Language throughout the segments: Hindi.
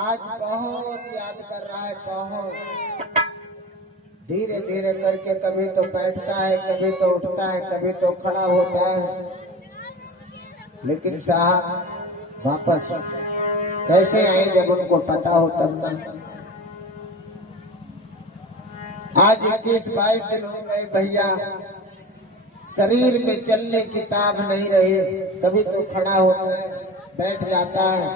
आज बहुत याद कर रहा है, बहुत धीरे धीरे करके कभी तो बैठता है, कभी तो उठता है, कभी तो खड़ा होता है, लेकिन साहब वापस कैसे आए जब उनको पता हो तब ना। आज 21-22 दिन हो गए भैया, शरीर में चलने की ताब नहीं रही। कभी तो खड़ा होता है, बैठ जाता है,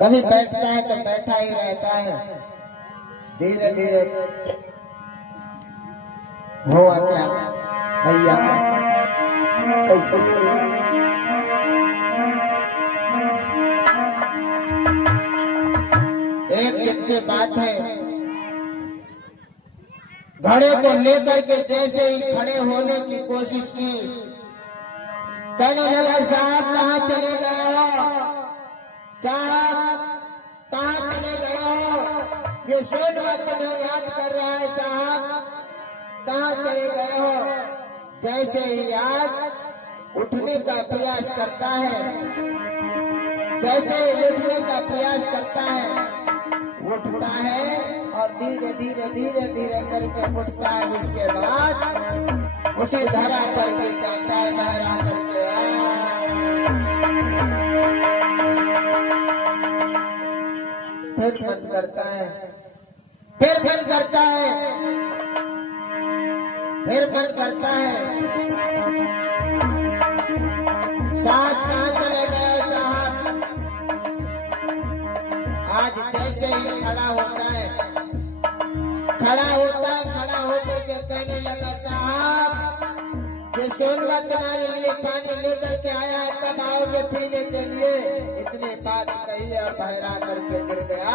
कभी बैठता है तो बैठा ही रहता है। धीरे धीरे हुआ क्या भैया, कैसे एक दिन की बात है, घड़े को लेकर के जैसे ही खड़े होने की कोशिश की, कहने लगा साहब कहाँ चले गए हो, साहब कहाँ चले गए हो, ये सोनवत में याद कर रहा है, साहब कहाँ चले गए हो। जैसे ही याद उठने का प्रयास करता है, जैसे ही उठने का प्रयास करता है, उठता है और धीरे धीरे धीरे धीरे करके उठता है। उसके बाद उसे धरा पर गिर जाता है, बहरा करके फिर मन करता है, फिर मन करता है, फिर मन करता है, साहब कहाँ चले गए साहब। आज जैसे ही खड़ा होता है, खड़ा होकर के कहने लगा साहब ये सोनवा तुम्हारे लिए पानी लेकर के आया है, कब आओगे पीने के लिए। इतनी बात कही और बहरा करके गिर गया।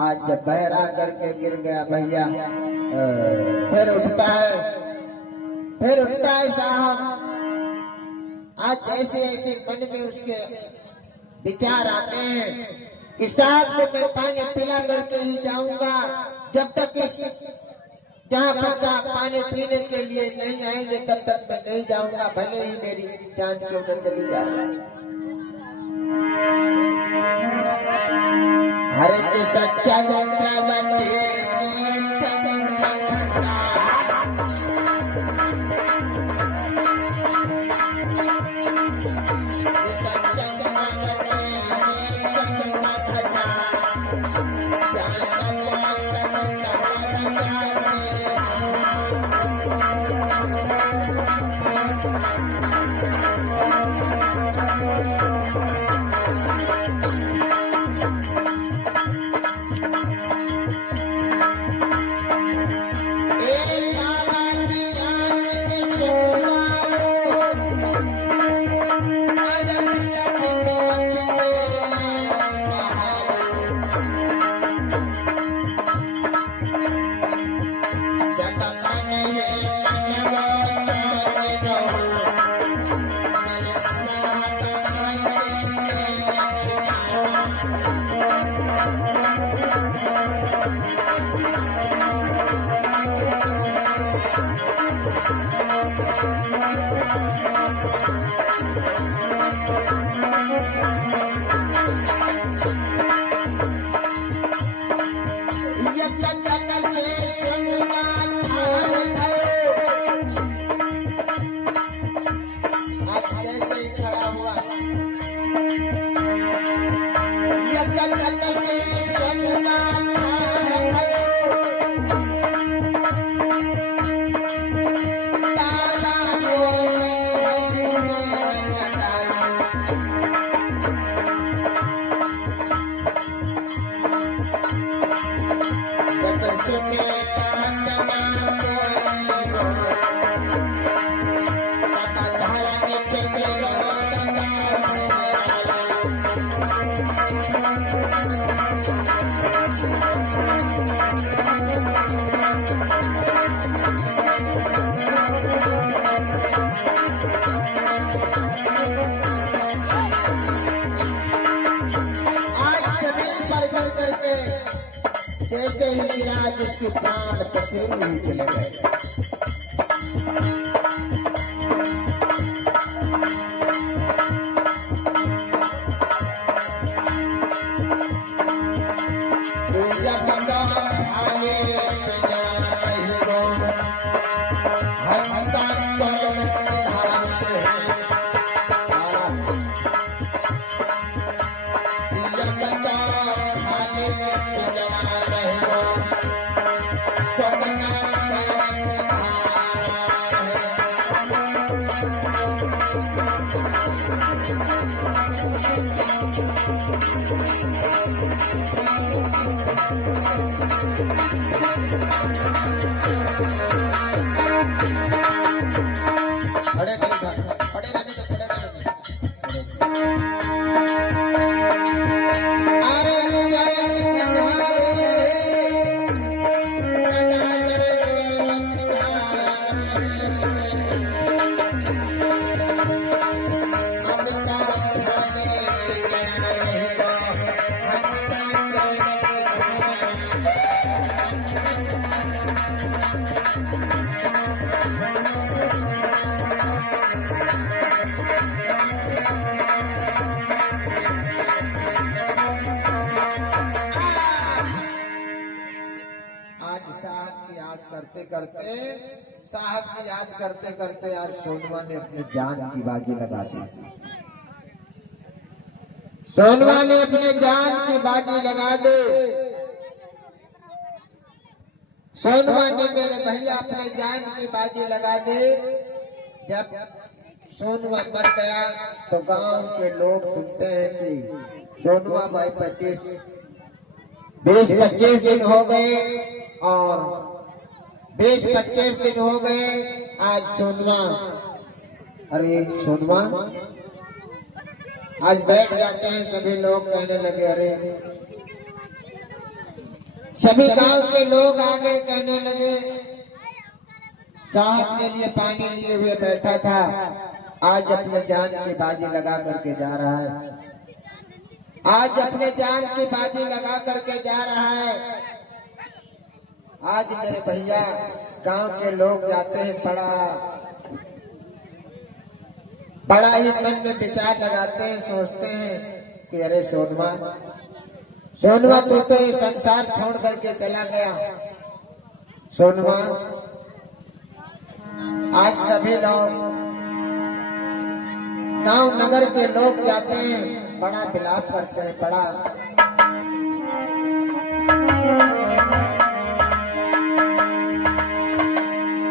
आज जब बहरा करके गिर गया भैया, फिर उठता है साहब। आज ऐसे ऐसे मन में उसके विचार आते हैं कि साहब को मैं पानी पिला करके ही जाऊंगा, जब तक इस जहाँ पर साहब पानी पीने के लिए नहीं आएंगे तब तक मैं नहीं जाऊंगा, भले ही मेरी जान क्यों न चली जाए। हरे के सच्चा जैसे ही गिरा जिसके प्राण पखेरु ही चले गए। साहब की याद करते करते आज सोनवा ने अपनी जान की बाजी लगा दी। सोनवा ने अपने जान की बाजी लगा दी। सोनवा ने मेरे भैया अपने जान की बाजी लगा दी। जब सोनवा मर गया तो गांव के लोग सुनते हैं कि सोनवा भाई 20-25 दिन हो गए और 20-25 दिन हो गए आज सोनवा, अरे सोनवा आज बैठ जाते हैं सभी लोग कहने लगे, अरे सभी गांव के लोग आगे कहने लगे साहब के लिए पानी लिए हुए बैठा था, आज अपने जान की बाजी लगा करके जा रहा है, आज अपने जान की बाजी लगा करके जा रहा है। आज मेरे भैया गांव के लोग जाते हैं, बड़ा ही मन में विचार लगाते हैं, सोचते हैं कि अरे सोनवा तू तो ये संसार छोड़ करके चला गया। सोनवा आज सभी लोग गांव नगर के लोग जाते हैं, बड़ा विलाप करते हैं, बड़ा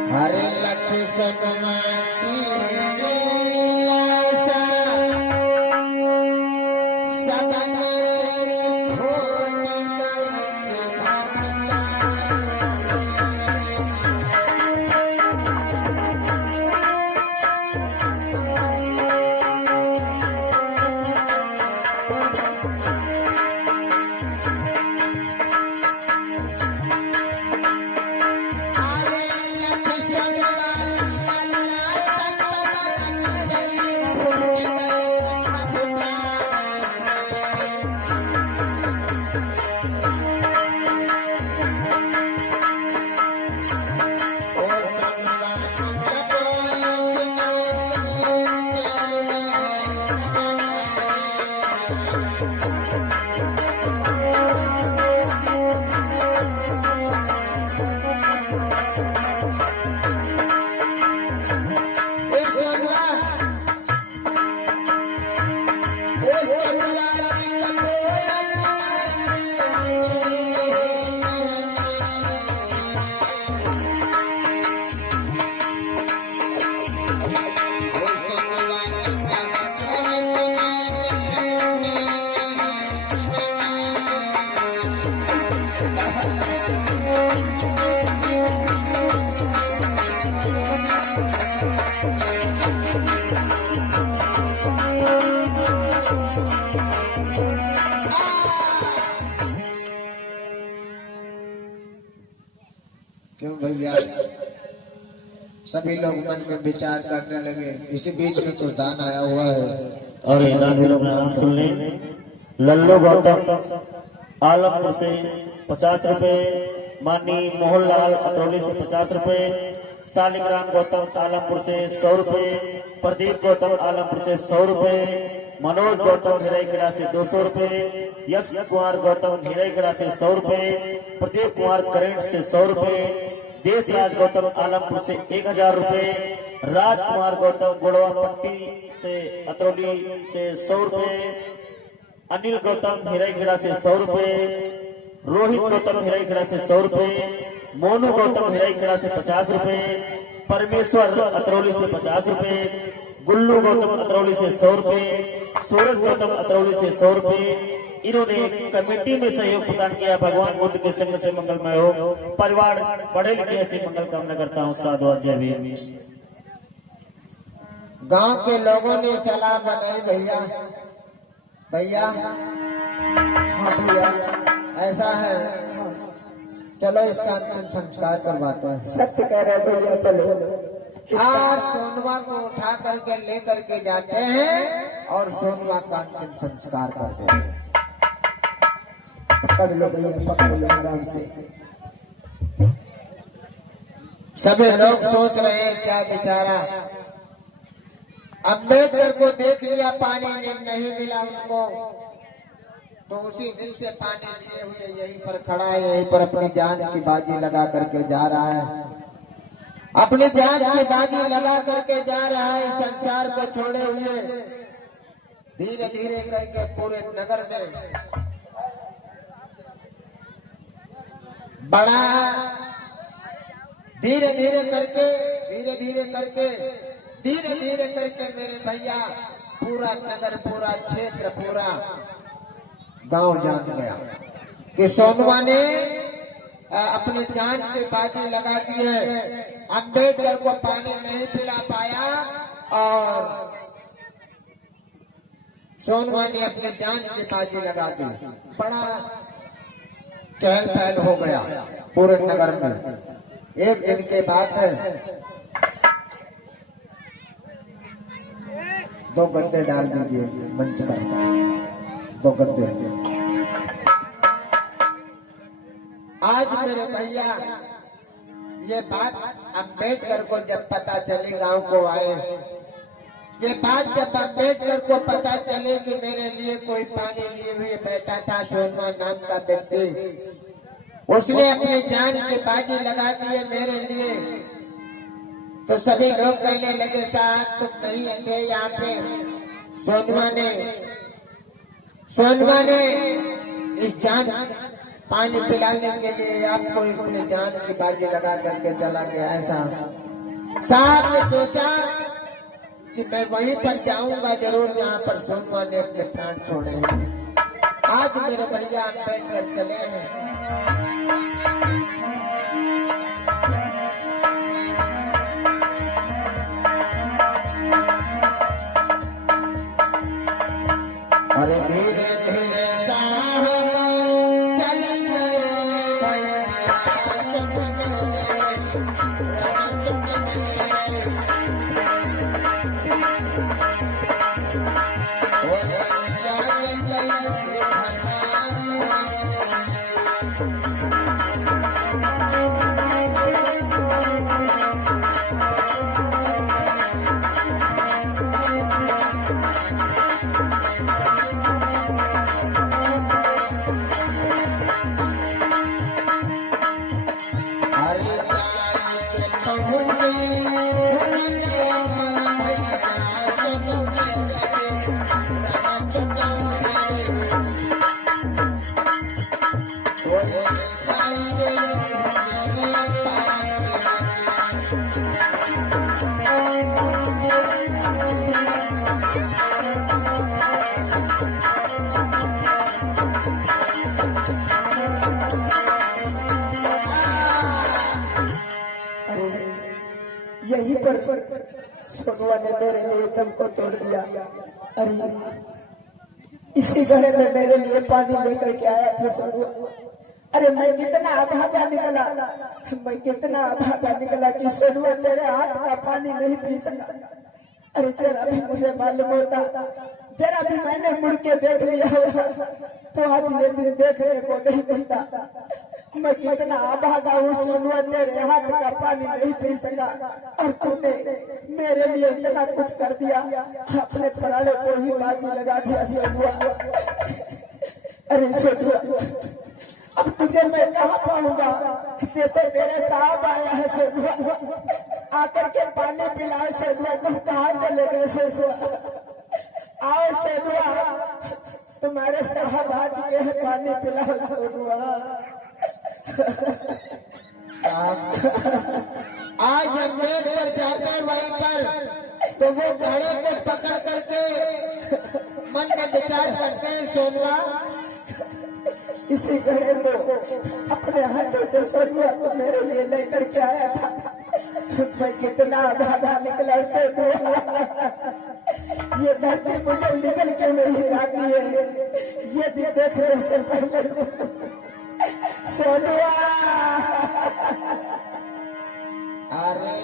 हरे लख सोनवा की लाशा, सबन तेरी खोट गई भक्ता। क्यों भैया? सभी लोग मन में विचार करने लगे। इसी बीच में कुछ दान आया हुआ है। और नाम सुन ले। लल्लू गौतम आलमपुर से 50 रुपए, मानी मोहनलाल अतरौली से 50 रुपए, शालिग्राम गौतम आलमपुर से 100 रुपए, प्रदीप गौतम आलमपुर से 100 रुपए, मनोज गौतम हिराईखेड़ा से 200 रुपए, यश कुमार गौतम हिराईखेड़ा से 100 रुपए, प्रदीप कुमार करेंट से 100 रुपए, देशराज गौतम आलमपुर से 1000 रुपए, राजकुमार गौतम गोड़वा पट्टी से अतरौली से 100 रुपए, अनिल गौतम हिराईखेड़ा से 100 रुपए, रोहित गौतम हिराईखेड़ा से 100 रुपए, मोनू गौतम हिराईखेड़ा से 50 रुपए, परमेश्वर अतरौली से 50 रुपए, गुल्लू गौतम अतरौली से 100 रुपए, सूरज गौतम अतरौली से 100 रुपए। इन्होंने कमेटी में सहयोग प्रदान किया। भगवान बुद्ध के संग से मंगलमय हो, परिवार पढ़े लिखे ऐसी मंगल कामना करता हूँ। साधु जय भीम। गांव के लोगों ने सलाह बनाई, भैया भैया हाँ भैया ऐसा है, चलो इसका अंतिम संस्कार करवाते हैं। सत्य कह रहे भैया, चलो आज सोनवा को उठा करके लेकर के जाते हैं और सोनवा का अंतिम संस्कार करते हैं। पकड़ लो भैया, पकड़ लो आराम से। सभी लोग सोच रहे हैं क्या बेचारा अम्बेडकर को देख लिया, पानी नहीं मिला उनको, तो उसी दिन से पानी लिए हुए यहीं पर खड़ा है, यहीं पर अपनी जान की बाजी लगा करके जा रहा है, अपनी जान की बाजी लगा करके जा रहा है। संसार को छोड़े हुए धीरे धीरे करके पूरे नगर में बड़ा धीरे धीरे करके मेरे भैया पूरा नगर, पूरा क्षेत्र, पूरा गांव जान गया कि सोनवा ने अपनी जान की बाजी लगा दी है। अम्बेडकर को पानी नहीं पिला पाया और सोनवा ने अपनी जान की बाजी लगा दी। बड़ा चहल पहल हो गया पूरे नगर में। एक दिन के बात है, 2 गद्दे डाल दीजिए मंच पर, 2 गद्दे। आज मेरे भैया ये बात अम्बेडकर को जब पता चली, गांव को आए, ये बात जब अम्बेडकर को पता चले कि मेरे लिए कोई पानी लिए हुए बैठा था सोनवा नाम का व्यक्ति, उसने अपनी जान की बाजी लगा दी है मेरे लिए, तो सभी लोग कहने लगे साहब तुम नहीं थे यहाँ पे। सोनवा ने इस जान पानी पिलाने के लिए आपको अपनी जान की बाजी लगा करके चला गया। ऐसा साहब ने सोचा कि मैं वहीं पर जाऊंगा जरूर जहाँ पर सोनवा ने अपने प्राण छोड़े हैं। आज मेरे भैया अम्बेडकर चले हैं। अरे धीरे धीरे साहब चलेंगे भैया, यहीं पर सोनवा ने मेरे लिए दम को तोड़ दिया। अरे इसी घड़े में मेरे लिए पानी लेकर के आया था सोनवा। अरे मैं कितना अभागा निकला कि सोनवा तेरे हाथ का पानी नहीं पी सका। अरे जरा भी मुझे मालूम होता जरा भी मैंने मुड़ के देख लिया होगा तो आज ये दिन देखने को नहीं मिलता। मैं कितना अभागा हूँ सोनुआ, तेरे हाथ का पानी नहीं पी सका और तूने मेरे लिए इतना कुछ कर दिया, अपने प्राणों को ही बाजी लगा दिया सोनुआ। अरे सोनुआ, अब तुझे मैं कहाँ पाऊंगा? ये तो तेरे साहब आया है सोनुआ, आकर के पानी पिलाओ सोनुआ। तुम कहाँ चले गए सोनुआ? आओ सोनुआ, तुम्हारे साहब आ चुके हैं, पानी पिलाओ सोनुआ। आज जब पेड़ पर जाते हैं वहीं पर तो वो घड़े को पकड़ करके मन में विचार करते हैं सोनुआ, इसी घड़े को अपने हाथों से सोनुआ तो मेरे लिए लेकर के आया था। मैं कितना भागा निकला सोनुआ, ये धरती मुझे निकल के नहीं जाती है ये दिन देखने से पहले सोनुआ। अरे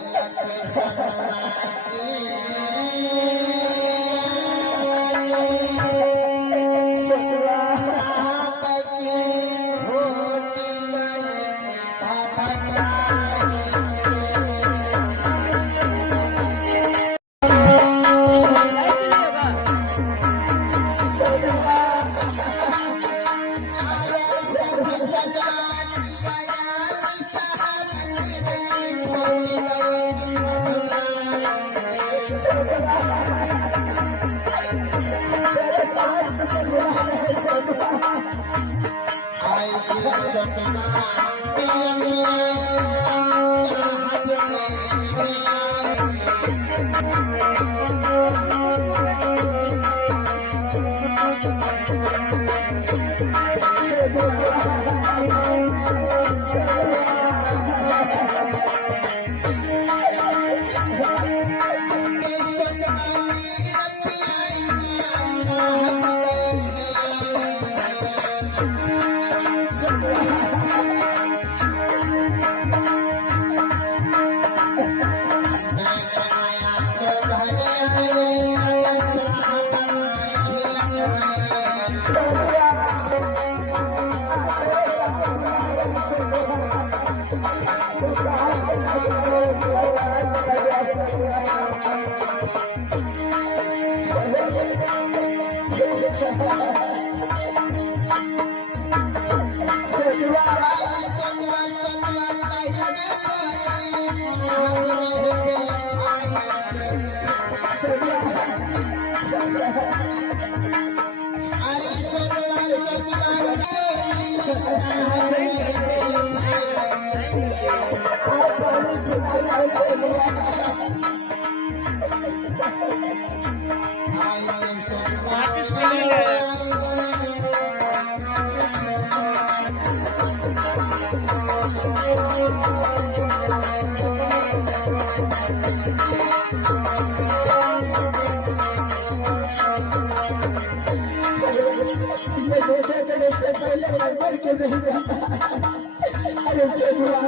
अरे सोनुआ,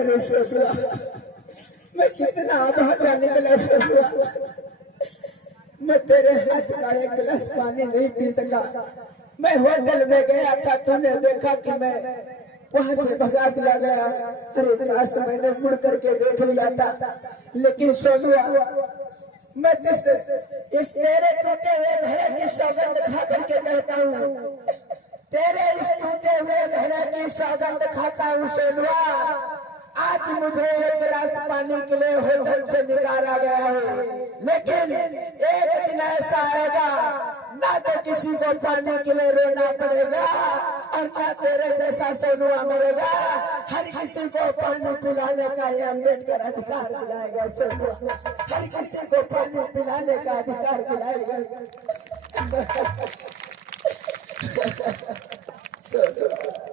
अरे सोनुआ, मैं कितना भागा निकला सोनुआ। मैं तेरे हाथ का एक गिलास पानी नहीं पी सका। मैं होटल में गया था, तूने देखा कि मैं वहां से भगा दिया गया। अरे काश मैंने मुड़ करके देख लिया था। लेकिन सोनुआ, मैं इस तेरे टूटे हुए घर की सौगंध खा करके कहता हूँ, तेरे इस टूटे हुए घर की सौगंध खाता हूँ सोनुआ। आज मुझे एक गिलास पानी के लिए होटल से निकाला गया है, लेकिन एक दिन ऐसा आएगा ना तो किसी को पानी के लिए रोना पड़ेगा और ना तेरे जैसा सोनुआ मरेगा। हर किसी को पानी पिलाने का ये अम्बेडकर अधिकार दिलाएगा सोनुआ, हर किसी को पानी पिलाने का अधिकार दिलाएगा सोनुआ।